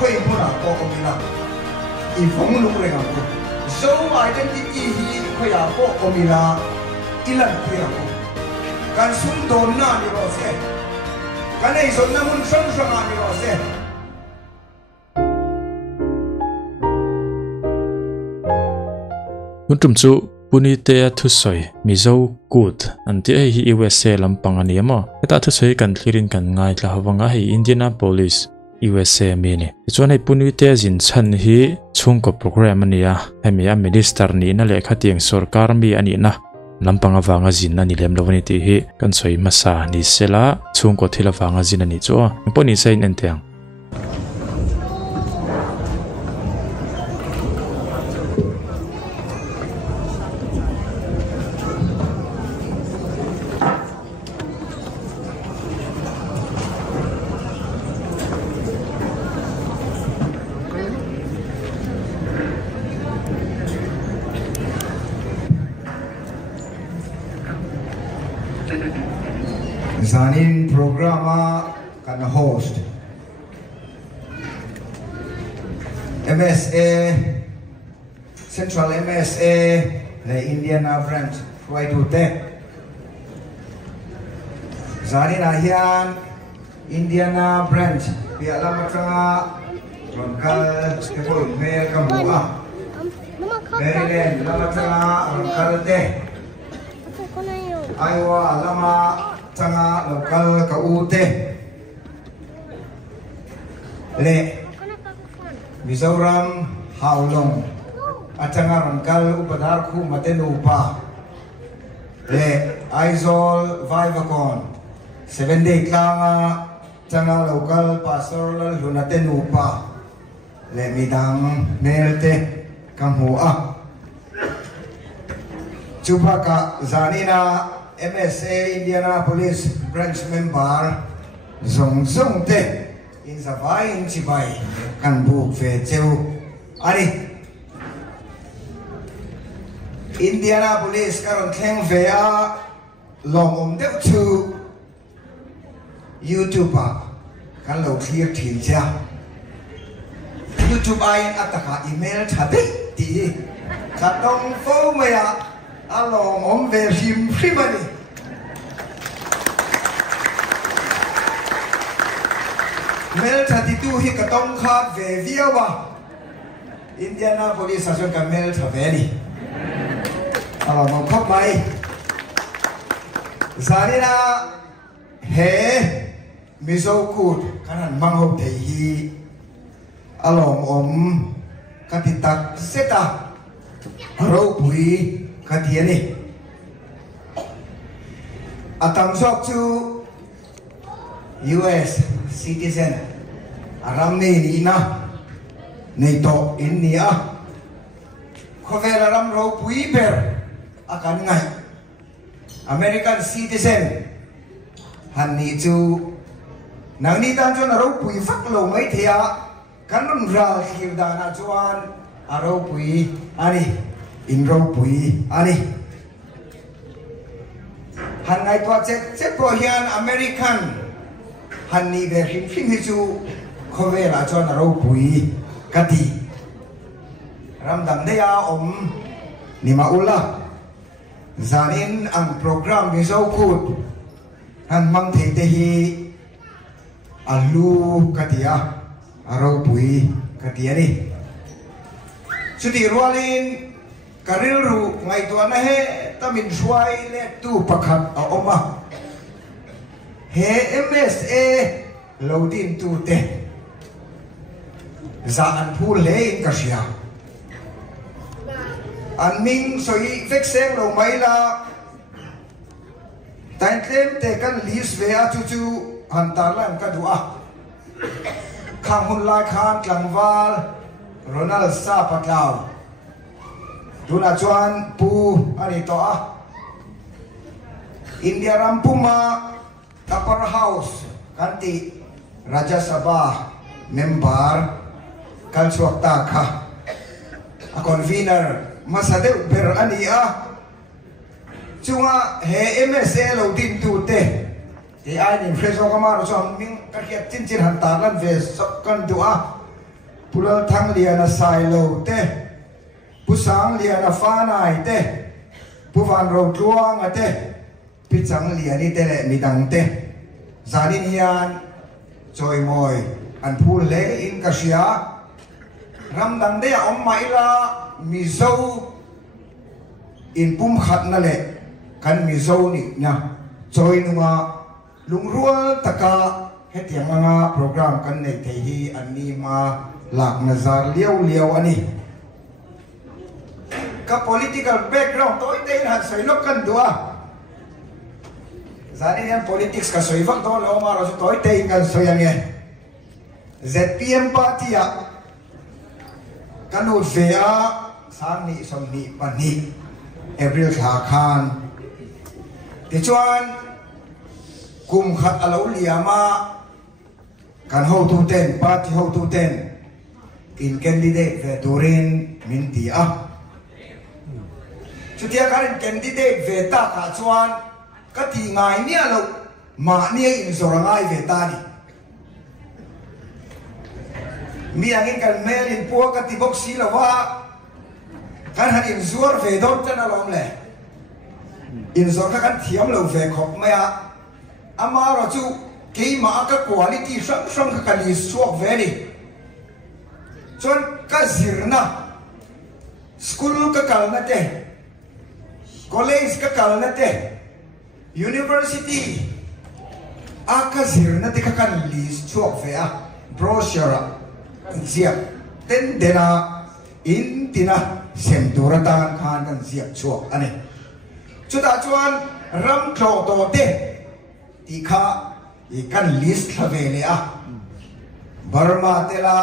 khơi mua là to ông là i phong lúc này gặp số identity hi khơi à po ông là ilan khơi à kan sum don na ni ro se kan ei zon na mun sang sang ni ro se mun tum chu punite thu soi mizo kut anti hi USA lampang ani ama eta thu soi kan thlirin kan ngai tla hawanga hi Indianapolis USA mini chuan hei punite jin chan hi chungko program ania hemia minister ni na lekha tiang sarkar mi ani na lampanga wanga jin ani lem lawani ti hi kan soi masa ni sela chungko thila wanga jin ani chu poni sain enteng Zanin programa kan host MSA Central MSA le Indiana branch right to te Zanin ahian Indiana branch pia lama tanga ronkal kepol mel kamua Maryland lama tanga ronkal te Iowa lama tanga local ka ute le Mizoram Howlong atanga ronkal upadar khu matenupa le Aizol Vivacon 7 day klanga tanga local pastoral lunatenupa le midang nelte kamhua Chupaka zanina MSA Indianapolis branch member zong zong te in zavai in chibai kan buk fe cheu ani Indianapolis karon theng ve a long om deuh chu YouTube kan lo clear thin cha YouTube ai ataka email thate ti katong fo maya along om về phim primary mail 32 hi katong khat về viawa Indianapolis ason ka mail thaveni along om khop mai zarina he mizo kut kanan manghop thei hi along om katitak seta ro pui Katiani atam sok chu US citizen aram ni na nei to India khovela ram ro pui ber akan ngai American citizen han ni chu nang ni tan chu na ro pui fak lo mai thia kan rum ra khir da na chuan aro pui ani Inro pui ani han ngai to che po hian American han ni ve him him hi chu khovela chon ro pui kati ramdam de ya om ni ma ula zanin ang program ni zo kut han mang the te hi alu katia aro pui kati ani chuti rualin karil ru ngai to na he tamin suai le tu pakhat a oma he MSA loading tu te za an phul le in kasia an ming soi vek seng lo mai la tan tlem te kan lis ve a chu chu han tar lan ka dua khang hun lai khan tlangwal Ronald sa patlaw Duna chuan pu ani to a India Rampuma Upper House kanti Rajya Sabha member kalsuak ta kha a convener masade ber ani a chunga he MSA lo din tu te ai ni fresh ka ma ro chom ming ka khiat chin chin han ta lan ve kan du a pulal thang lian a sai lo te pusang lian a fa nai te puvan ro tluang a te pichang lian ni te le midang te zanin hian choi moi an phul le in ka sia ram dang de om mai la mi zo in pum khat na le kan mi zo ni nya choi nuwa lungrual taka hetiang anga program kan nei thei hi an ni ma lak nazar liao ani ka political background toi te han sai lok kan dua zani yan politics ka soi vak do lo ma ro toi te kan soi ange ZPM party a kanut ve a sang ni som ni pan ni April Kha Khan ti chuan kum khat alo liama kan ho tu ten party ho tu ten in candidate ve durin min ti a chutia karin candidate ve ta ka chuan ka ti ngai nia lo ma nia in zorangai ve ta ni mi angin kan mail in po ka ti box si lo wa kan han in zuar ve don tan alom le in zor ka kan thiam lo ve khop maya ama ro chu ke ma ka quality sang ka kan is suak ve ni chon ka zirna school ka kalna te college ka kalna te university aka zirna te ka kan list suak ve a brochure zia ten dena in tina sem duratan khan kan zia suak ane chuta chuan ram tlo to te ti kha i kan list thave le a Burma tela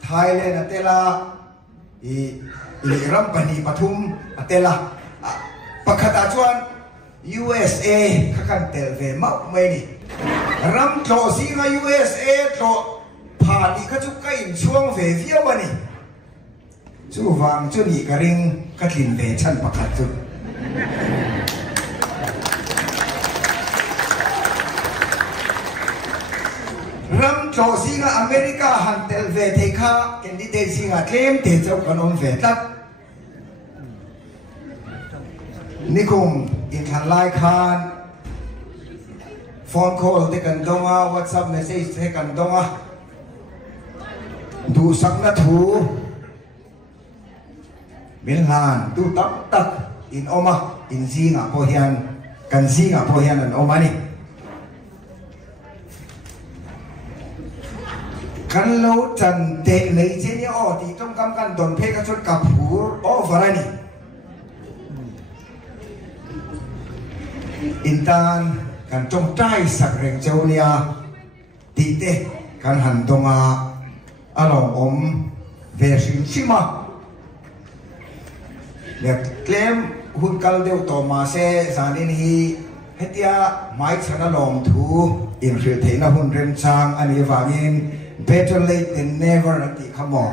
Thailand tela i ram pani pathum atela pakhata chuan USA khakan tel ve mau mai ni ram tlo si nga USA tlo phani kha chu kai in chuang ve via wani chu wang chu ni ka ring ka thin ve chan pakhat chu ram tlo si nga America han tel ve thei kha candidate si nga claim te chau kanom ve tak nikum in than lai khan phone call te kan donga WhatsApp message te kan donga du sak na thu min han tu tak tak in oma in zinga po hian kan zinga po hian an oma ni kan lo chan te nei che ni o ti trong kam kan don phe ka chot ka phur o varani intan kan trong trai sak reng chaunia ti te kan han donga along om ve sim sima le claim hun kal deu to ma se zanin hi hetia mai chana lom thu in ril theina hun rem chang ani wangin better late than never ati khamo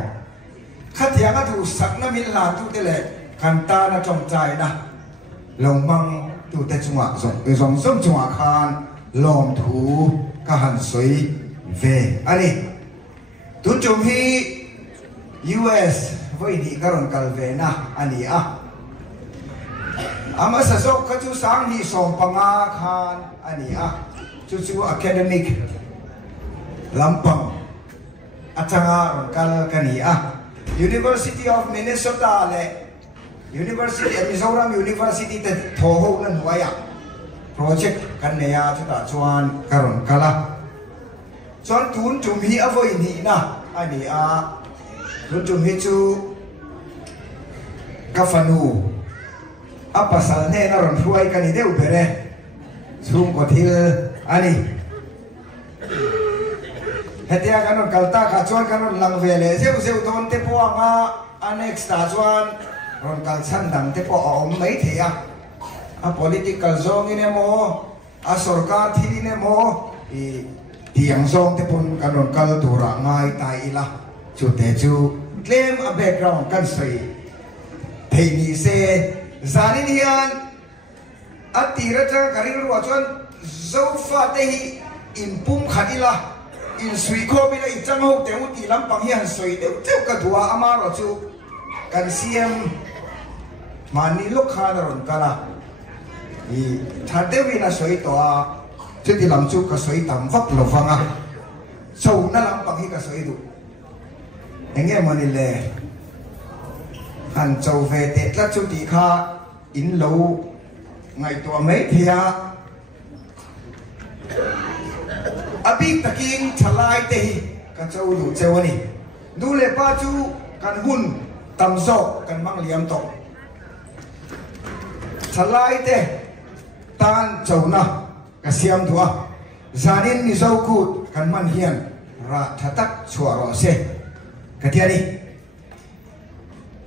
khathia ka thu sakna min la tu te le kan ta na trong chai na long mang tu te chunga zong chunga khan lom thu ka han soi ve ani tu chum hi US voi ni karon kal ve na ani a ama sa so ka chu sang ni som panga khan ani a chu academic lampang atanga ron kal kani a University of Minnesota le University of Mizoram University te thoho lan waya project kan ne ya chuta chuan karon kala chuan tun chum hi avoi ni na ani a tun chum hi chu kafanu apasal ne na ron huai kani deu bere sum ko thil ani hetia kanon kalta ka chuan kanon langvele zeu don te po anga annex ta chuan ron kal chan dang te po om mai thea a political zone ine mo a sarkar thili ne mo i tiang zong te pun kanon kal tura ngai tai ila chu te chu claim a background kan sei thei ni se zanin hian atira cha karing ru chuan zo fa te hi impum khadila in sui kho mi na i chang ho te u ti lam pang hian soi te te ka thua ama ro chu kan siam mani lok kha na ron kala i thade wi na soi to a chu ti lam chu ka soi tam vak lo wanga chau na lam pang hi ka soi du enge mani le han chau ve te tla chu ti kha in lo ngai to mai thia abi taking thalai te hi ka chau du cheu ani du le pa chu kan hun tam zo kan mang liam to thalai te tan chau na ka siam thua zanin mi zo kut kan man hian ra thatak chua ro se ka tiani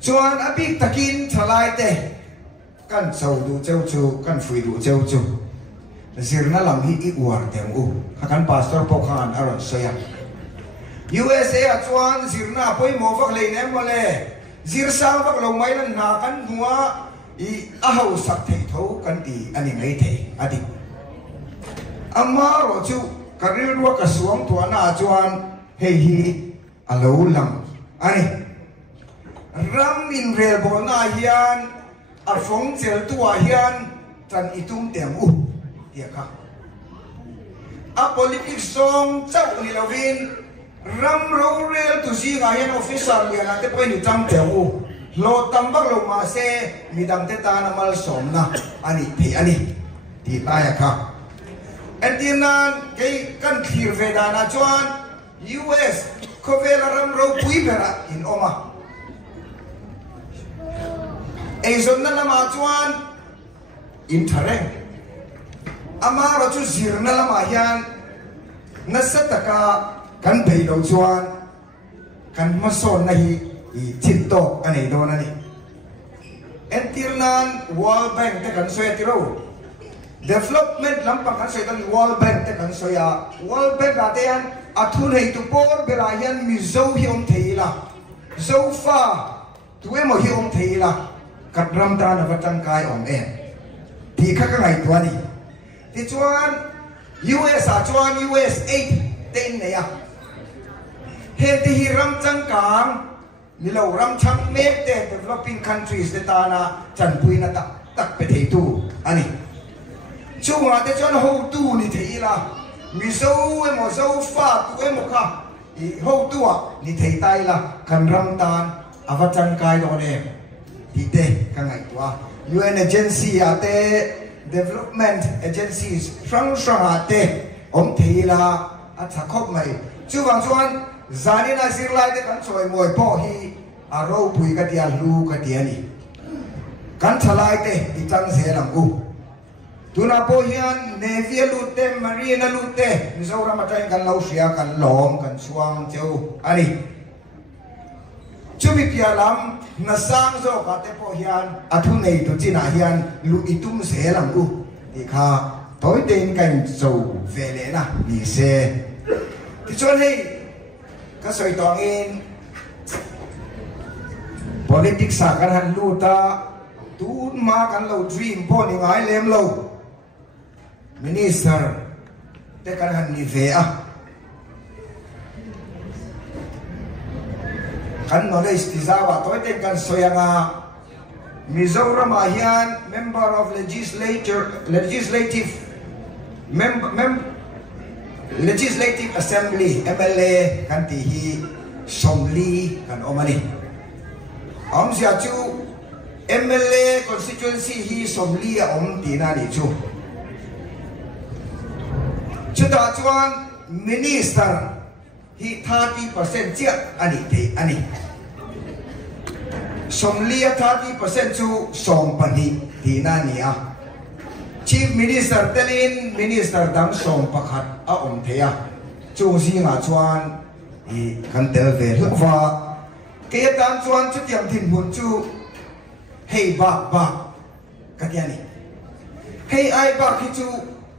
chuan abi takin thalai te kan chau du cheu chu kan fui du cheu chu zirna lam hi I war tem u kan pastor pokhan aron soya USA a chuan zirna poi mo vak le ne mole zir sang vak lo mai lan na kan nuwa I a ho sak thei tho kan ti ani ngai thei adi amma ro chu karil ro ka suang to na chuan hei hi alo lam ai ram in rel bol na hian a phong chel tua hian chan itum tem u ka a politics song chau ni lovin ram ro rel tu si ga yan official ya na te poi ni tam te u lo tam bak lo ma se mi dam te ta na mal som na ani phi ani ti ta ya ka entinan ke kan khir ve da na chuan US kovel ram ro pui bera in oma ezon na ma chuan in thareng ama ro chu zirna lama hian nasataka kan thei lo chuan kan mason na hi I chitto ani do na ni entirnan World Bank te kan soya tiro development lampang kan soya tan World Bank te kan soya World Bank atean athun hei tu por berayan mi zo hi om theila zo fa tuwe mo hi om theila katram ta na watang kai om e ti kha ka ngai to ni ti chuan US a chuan US 8 ten ne ya he ti hi ram chang kang ni lo ram chang mek te developing countries te ta na chan pui na tak pe thei tu ani chuwa te chuan ho tu ni thei la mi zo e mo zo fa tu e mo kha I ho tu a ni thei tai la kan ram tan avachang kai do ne ti te ka ngai to UN agency a te development agencies frang ate om theila a chakhop mai chu wang chuan zanina sirlai te kan choi moi po hi a ro pui ka tia lu ka tia ni kan thalai te I chang se lam u tuna po hian navy lu te marine lu te mizoram atain kan lo sia kan lom kan chuang cheu ani chumi pia lam na sang zo ka te po hian athu nei tu china hian lu itum se lam u ti kha toi ten kan zo ve le na ni se ti chon hei ka soi tong in politics sa kan han lu ta tu ma kan lo dream po ni ngai lem lo minister te kan han ni ve a kan knowledge tizawa toy ten kan soyanga Mizoram hian member of legislative assembly MLA kan ti hi somli kan omani om sia chu MLA constituency hi somli a om ti na ni chu chuta chuan minister hi 30% chia ani the ani somlia 30% chu som pani ti na ni a chief minister telin minister dam som pakhat a om theya chu si nga chuan I kan tel ve hlwa ke tan chuan chu tiam thin hun chu hei ba ka tiani hei ai ba ki chu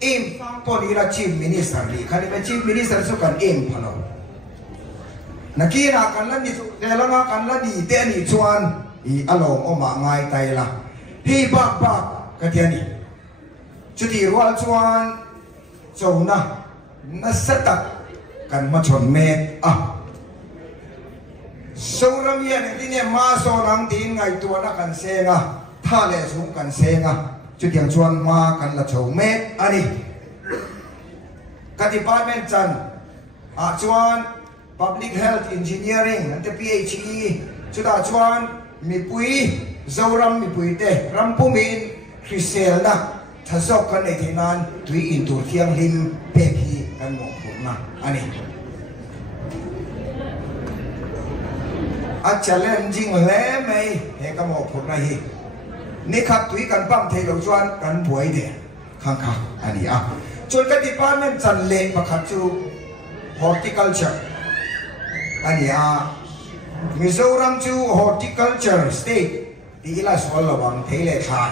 aim poni la chief minister li khani ba chief minister chu kan aim phalo nakira kan la ni chu telanga kan la ni te ni chuan I along oma ngai tai la hei ba ka tiani chu ti rual chuan chona na sata กันมาชนเมฆสุรมีนที่เนี่ยมาโซนังตีไงตัวนักกันเซงท่าเลสูงกันเซงจุดอย่างชวนมากันละชงเมฆอันนี้กันดีพาร์ตเมนต์จันชวน Public Health Engineering อันที่ PhD จุดชวนมีปุยโซรัมมีปุยเตะรัมพูมินคริสเซลนะถ้าสอบกันในที่นั้นตุยอินตัวเทียงลิมเปกีกันหมดผลนะอันนี้อาจจะเล่นจริงแล้วไหมเฮกันหมดผลนะฮีนี่ครับตุยกันปั้มเทลจวนกันป่วยเดียข้างๆอันนี้จนกันที่บ้านมันจันเล่ประคับจู Horticulture อันนี้มิโซรัมจู Horticulture State ที่อิลาสวอลวังเทเลชาย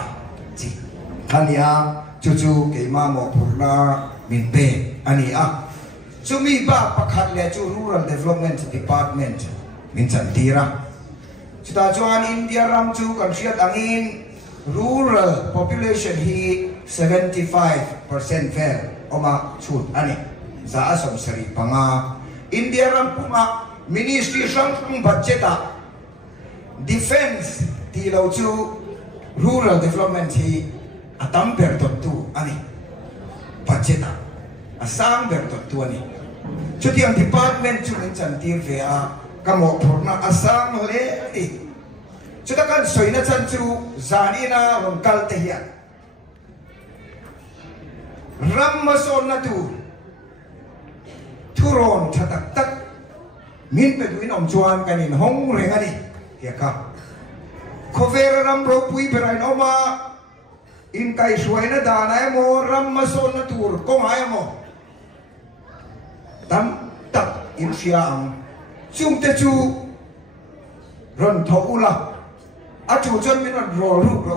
จีอันนี้จู่ๆเกี่ยมาหมกผุนามินเปอันนี้จูมีบ้าประคับเลยจู Rural Development Department มินจันทีระจุดจวนอินเดียรัมจูกันเชียดอังอิน Rural Population ฮี 75% fair ออกมาชุดอันนี้จะอาสมสริปังอินเดียรัมพุงMinistry ช่างคุมบัตเจตDefense ที่เราจู Rural Development ที่ตั้มเปิดตัวอันนี้บัตเจตสร้างเปิดตัวนี้ชุดที่อัน Department ชุดนี้จันทีเฟียก็หมดผลนะสร้างเลยที่ชุดกันสวยนะจันจูจานีนะวันกัลเทียรัมมาโซนนะตูทุรนชัดตักมินไปดูอินอมจวนกันอินห้องเรื่องนี้เฮียครับโคเวรรัมโรปุยเปรย์นอมาอินไก่สวยนะดานายโมรัมมาโซนนะตูร์ก็หายโมตั้มตักอินเชียงจุ่มเตจูรันทอุละอาจูจนมินรันรอรูปเรา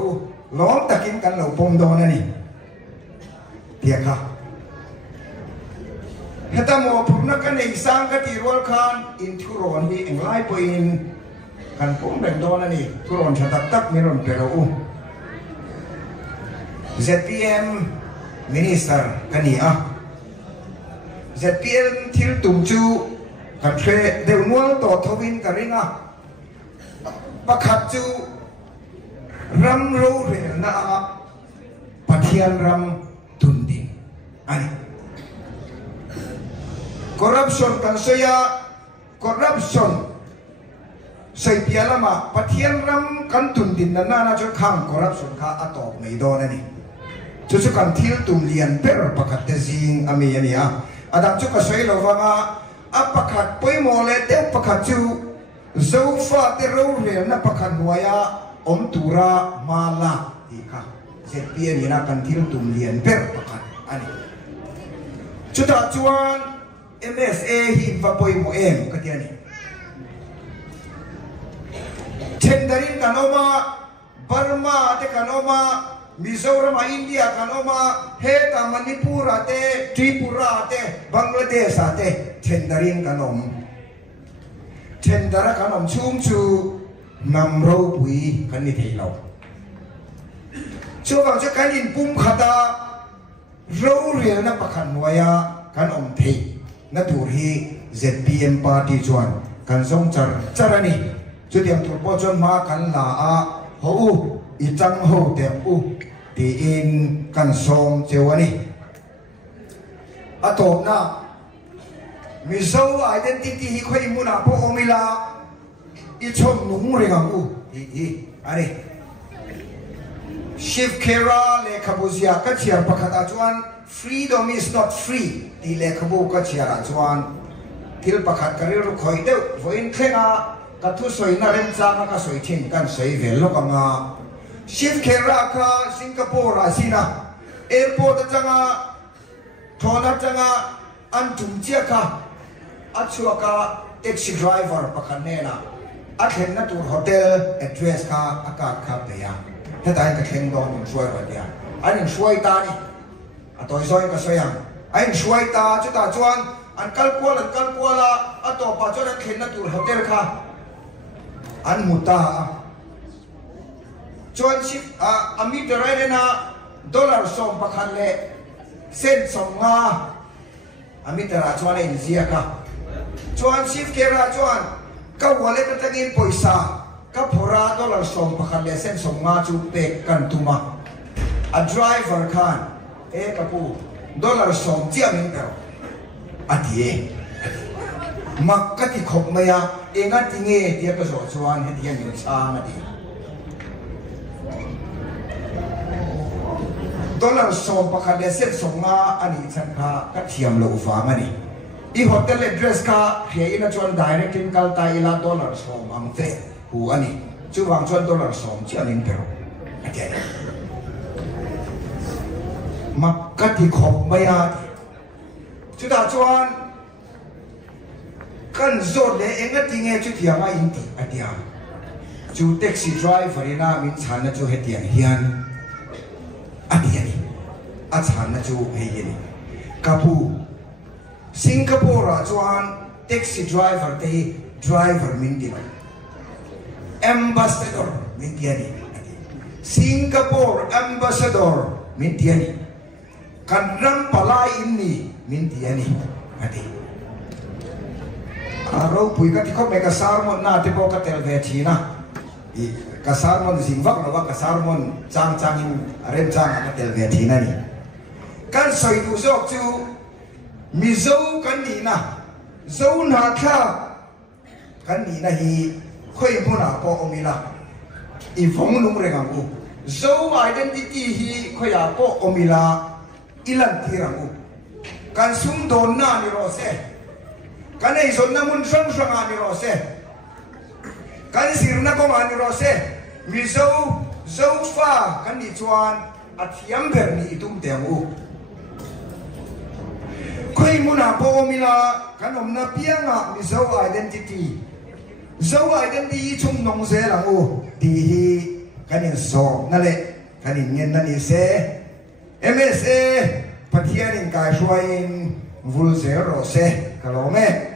ล้อมตะกินกันเหล่าปมโดนนี่เฮียครับเฮตามอพูนักกันในสังกัดที่รัวคานอินทุรอนที่เอ็งไล่ไปอินกันผมแบ่งโดนนี่ทุรอนชัดตักมิรอนเปรู ZPM Minister กันนี่ZPM ที่ตุ้มจูกันเทเดี๋ยวนัวต่อทวินกันริงประคับจูรัมรูเรนะปะเทียนรัมตุนดินอันนี้corruption กันเสีย corruption ใส่เปียละมาปะเทียนรำกันตุนดินนั่นน่าจะข้าง corruption ข้าอัตอบในดอนนี่จุดกันทิลตุมเลียนเปรประคัดเตซิงอเมียนี่อดับจุกใส่เราฟังประคัดป่วยโมเลเตประคัดจูโซฟาเตรูเรียนนับประคัดหน่วยอมตุระมาลาอีกค่ะเสร็จเปียนี่นะกันทิลตุมเลียนเปรประคัดอันนี้จุดจวน MSA หินว่าป่วยโมเอ็มก็เดียนี่เช่นดารินกันออกมาบาร์มาเตกันออกมามิโซรัมอินเดียกันออกมาเฮตามันนิปุระเตทริปุระเตบังกลาเทศเตเช่นดารินกันออกเช่นดารากันออกชุ่มชูนำรูปุยกันนิเทเราช่วงจะกันอินปุ่มขัดเราเรียนนับประคันวายกันออกเทนัดูรี ZPM ปาร์ตี้จวนกันส่งจารณีจุดyang turboจนมากันลาหูอีจังหูเตียอูตีอินกันส่งเจวนี่ตบนะมิโซ identity ฮิคุยมุนาพอมิลาอีชมนุ่งเรื่องอูอันนี้ชิฟเคราเลขาบุษยากัจเชียร์ประกาศจวน freedom is not free ที่เลขาบุกัจเชียร์จวนที่ประกาศกันเรื่องคอยเดียววันเคร่งกัทุสวยน่าเล่นจ้างก็สวยทิ้งกันสวยเวลล์กันชิฟเคราค่ะสิงคโปร์สินะแอร์พอร์ตจังทอนัดจังอันจุ่มเจ้าค่ะอัดชัวร์แท็กซี่ไดรเวอร์ประกันเนี่ยนะอัดเห็นนัดตัวโฮเทลแอดเดรสค่ะอากาศขับเดียถ้าได้ก็เข่งโดนช่วยวันเดียอันนี้ช่วยตานี่ตัวซอยก็สวยยังอันนี้ช่วยตาจุดตาจวนอันกัลกัวละตัวปัจจุบันเห็นนัดตัวโฮเทลค่ะอันมุตาจวนชิปอามิดไรเนี่ยนะดอลลาร์ส่งประคันเล่เส้นส่งมา amitara chuan in zia ka chuan chief kera chuan ka wallet atangin poisa ka phora dollar som pakhat le sen som nga chu pek kan tuma a driver khan ka pu dollar som chiamin ka atie makkati khop maya enga tinge tia ka zo chuan hetian in chang ati dollar som pakhat le sen som nga ani chan kha ka thiam lo fa mani I hotel address ka he ina chuan direct in kalta ila dollar som ang te hu ani chu wang chuan dollar som chi anin pero atia makkati khop maya chu da chuan kan zot le enga tinge chu thianga in ti atia chu taxi driver ina min chana chu hetian hian atia ni a chana chu he ni kapu Singapore chuan taxi driver te driver min ti ambassador min ti ani Singapore ambassador min ti ani kan ram palai inni min ti ani ati aro pui ka ti ko me ka sarmon na te po ka tel ve thina I ka sarmon singwak na ka sarmon chang in rem chang ka tel ve thina ni kan soi tu sok chu mi zo kan ni na zo na kha kan ni na hi khoi mu na ko omila I phong lung re ngam u zo identity hi khoya ko omila ilan tirang u kan sum don na ni ro se kan ei zon na mun sang sang ani ro se kan sir na ko ani ro se mi zo fa kan ni chuan athiam ber ni itum te u Koi muna po mila kanom na pianga mi zo identity chung nong se lang u di hi kanin so na le kanin ngen na ni se MSA pathianin kai shuain vul zero se kalome